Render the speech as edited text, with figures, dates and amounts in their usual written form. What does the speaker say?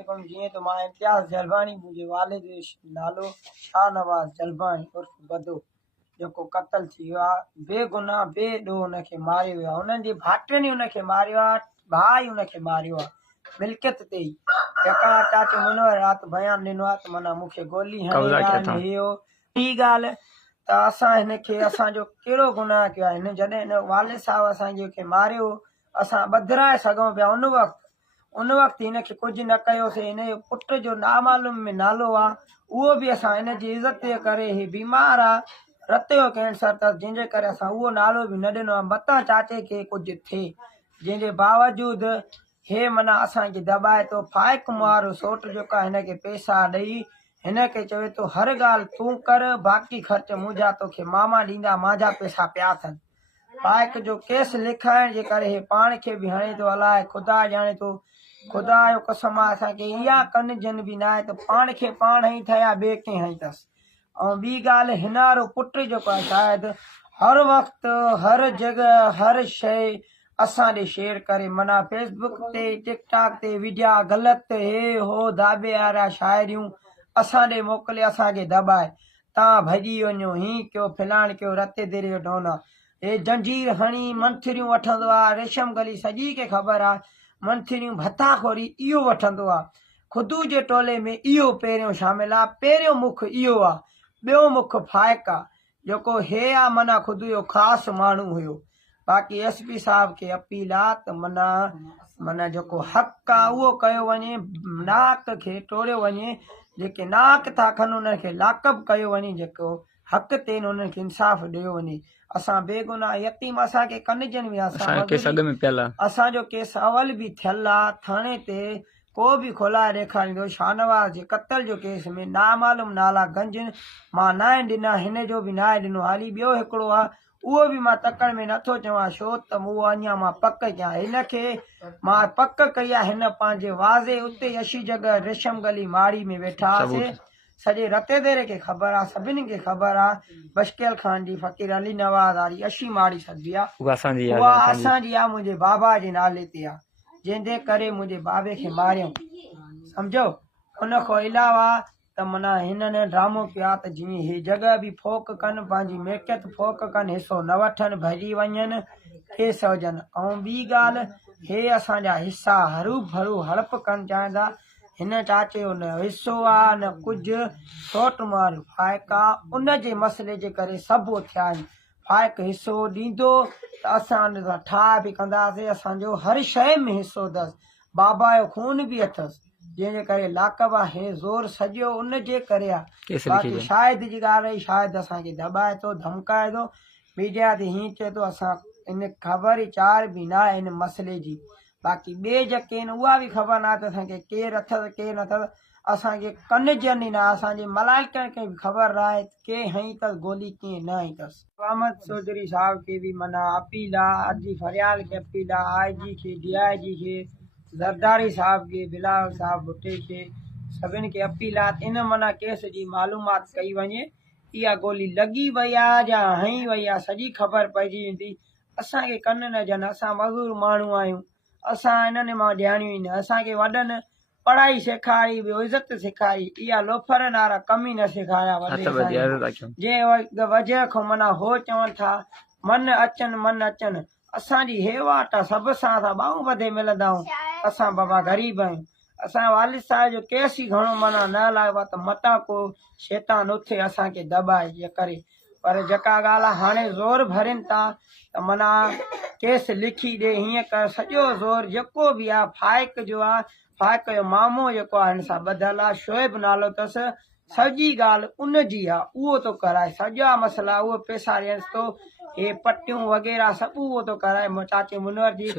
वालेकुम। जी तो मां इम्तियाज़ जलवानी मुंहिंजे वालिद नालो शाहनवाज़ जलवानी उर्फ बदो जेको क़त्ल थी वियो आहे बेगुनाह बेॾोह हुनखे मारियो वियो आहे। हुननि जे भाइटनि ई हुनखे मारियो आहे, भाउ ई हुनखे मारियो आहे मिल्कियत ते ई। जेका चाचो मुनवर राति बयानु ॾिनो आहे त माना मूंखे गोली हणी इहो ॿी ॻाल्हि त असां हिनखे असांजो कहिड़ो गुनाह कयो आहे। हिन जॾहिं हिन वालिद साहिब असांखे मारियो असां ॿधराए सघूं पिया उन वक़्तु हिनखे कुझु न कयोसीं। हिन जो पुट जो नामालूम में नालो आहे, उहो बि असां हिन जी इज़त जे करे ही बीमार आहे, रत जो कैंसर अथसि, जंहिंजे करे असां उहो नालो बि न ॾिनो आहे। मतां चाचे खे कुझु थिए जंहिंजे बावजूदि हे माना असांखे दॿाए थो। फाइक वारो सोट जेको आहे हिनखे पैसा ॾेई हिनखे चवे थो हर ॻाल्हि तूं कर, बाक़ी ख़र्च मुंहिंजा तोखे मामा ॾींदा, मुंहिंजा पैसा पिया अथनि। फाइक जो केस लिखाइण जे करे हे पाण खे बि हणे थो, अलाए ख़ुदा ॼाणे थो। ख़ुदा जो कसम आहे असांखे इहा कन जन बि न आहे त पाण खे पाण ई थिया ॿिए कंहिं हई अथसि। ऐं ॿी ॻाल्हि हिन वारो पुटु जेको आहे शायदि हर वक़्तु हर जॻह हर शइ असां ॾे शेयर करे माना फेसबुक ते टिकटॉक ते विझा ग़लति हे हो दाबे वारा शाइरियूं असां ॾे मोकिले असांखे दॿाए, तव्हां भॼी वञो, हीअं कयो फिलाण कयो, रते देरे डोना हे जंजीर हणी मंथरियूं वठंदो आहे। रेशम गली सॼी खे ख़बर आहे मंथरियूं भथाखोरी इहो वठंदो आहे। ख़ुदू जे टोले में इहो पहिरियों शामिल आहे, पहिरियों मुख इहो आहे, ॿियो मुख फाइक आहे जेको हे आहे माना ख़ुदि जो ख़ासि माण्हू हुयो। बाक़ी SP साहिब खे अपील आहे त माना जेको हक़ आहे उहो कयो वञे, नाक खे टोड़ियो वञे, जेके नाक था खनि उनखे लाकअप कयो वञे, जेको हक़ ते उन्हनि खे इंसाफ़ ॾियो वञे। असां बेगुनाह यतीम असांखे कनजनि में असांजो केस अवल बि थियल आहे थाणे ते, को बि खोलाए ॾेखारींदो। शाहनवाज़ जे क़त्ल जो केस में नामालूम नाला गंजन मां नाए ॾिना, हिन जो बि नाए ॾिनो। हाली ॿियो हिकिड़ो आहे उहो बि मां तकड़ में नथो चवां छो त उहो अञा मां पक कयां। हिनखे मां पक कई आहे, हिन पंहिंजे वाज़े उते अशी जॻह रेशम गली माड़ी में वेठा हुआसीं। सॼे रते देरे खे ख़बर आहे, सभिनी खे ख़बर आहे। बशकेल ख़ान जी फ़कीर अली नवाज़ वारी अशी माड़ी सॾबी आहे, उहा असांजी आहे, मुंहिंजे बाबा जे नाले ते आहे, जंहिंजे करे मुंहिंजे बाबे खे मारियऊं, सम्झो। उन खां अलावा त माना हिननि ड्रामो कयो आहे त जीअं हे जॻह बि फोक कनि, पंहिंजी मिल्कियत फोक कनि, हिसो न वठनि, भॼी वञनि, खेसि हुजनि। ऐं ॿी ॻाल्हि हे असांजा हिसा हरू भरू हड़प करणु चाहींदा। हिन चाचे जो न हिसो आहे न कुझु, सोट मार फाइक आहे, उन जे मसइले जे करे सभु थिया आहिनि। फाइक हिसो ॾींदो त असां उन सां ठाह बि कंदासीं, असांजो हर शइ में हिसो अथसि, बाबा जो खून बि अथसि, जंहिंजे करे लाकब आहे ज़ोर सॼो उन जे करे आहे। बाक़ी शायदि जी ॻाल्हि रही, शायदि असांखे दॿाए थो, धमकाए थो, मीडिया ते हीअं चए थो, असां इन ख़बर चार बि न आहे इन मसइले जी। बाक़ी ॿिए जेके आहिनि उहा बि ख़बर न आहे त असांखे केरु अथसि केरु न अथसि, असांखे कनजनि ई न, असांजे मलाइकनि खे बि ख़बर न आहे के हई अथसि गोली कीअं न हई अथसि। अहमद चौधरी साहिब खे बि माना अपील आहे, अर्जी फरियाल खे अपील आहे, IG खे, DIG खे, ज़रदारी साहिब खे, बिलाल साहिब भुट्टे खे, सभिनि खे अपील आहे इन माना केस जी मालूमात कई वञे, इहा गोली लॻी वई आहे या हई वई आहे सॼी ख़बर पइजी वेंदी। असांखे कन न ॼण, असां मज़दूर माण्हू आहियूं, असां इन्हनि मां ॼाणियूं ई न। असांखे वॾनि पढ़ाई सेखारी, ॿियो इज़त सेखारी, इहा लोफरनि वारा कम ई न सेखारिया वॾे। जंहिं वजह खां माना हो चवनि था मन अचनि, असांजी हे वाट आहे, सभु सां असां ॿाहूं ॿधे मिलंदा आहियूं। असां बाबा ग़रीब आहियूं, असां वालिद साहिब जो केस ई घणो माना न हलायो आहे त मतां को शैतान उथे असांखे दॿाए जे करे। पर जेका ॻाल्हि आहे हाणे ज़ोर भरनि था त माना केस लिखी ॾे, हीअं कर, सॼो ज़ोर जेको बि आहे फाइक जो आहे। फाइक जो मामो जेको आहे हिन सां ॿधियलु आहे, शोएब नालो अथसि, सॼी ॻाल्हि उन जी आहे, उहो थो कराए, सॼा मसइला उहो पैसा ॾियसि थो, हे पटियूं वग़ैरह सभु उहो थो कराए चाचे मुनवर जी।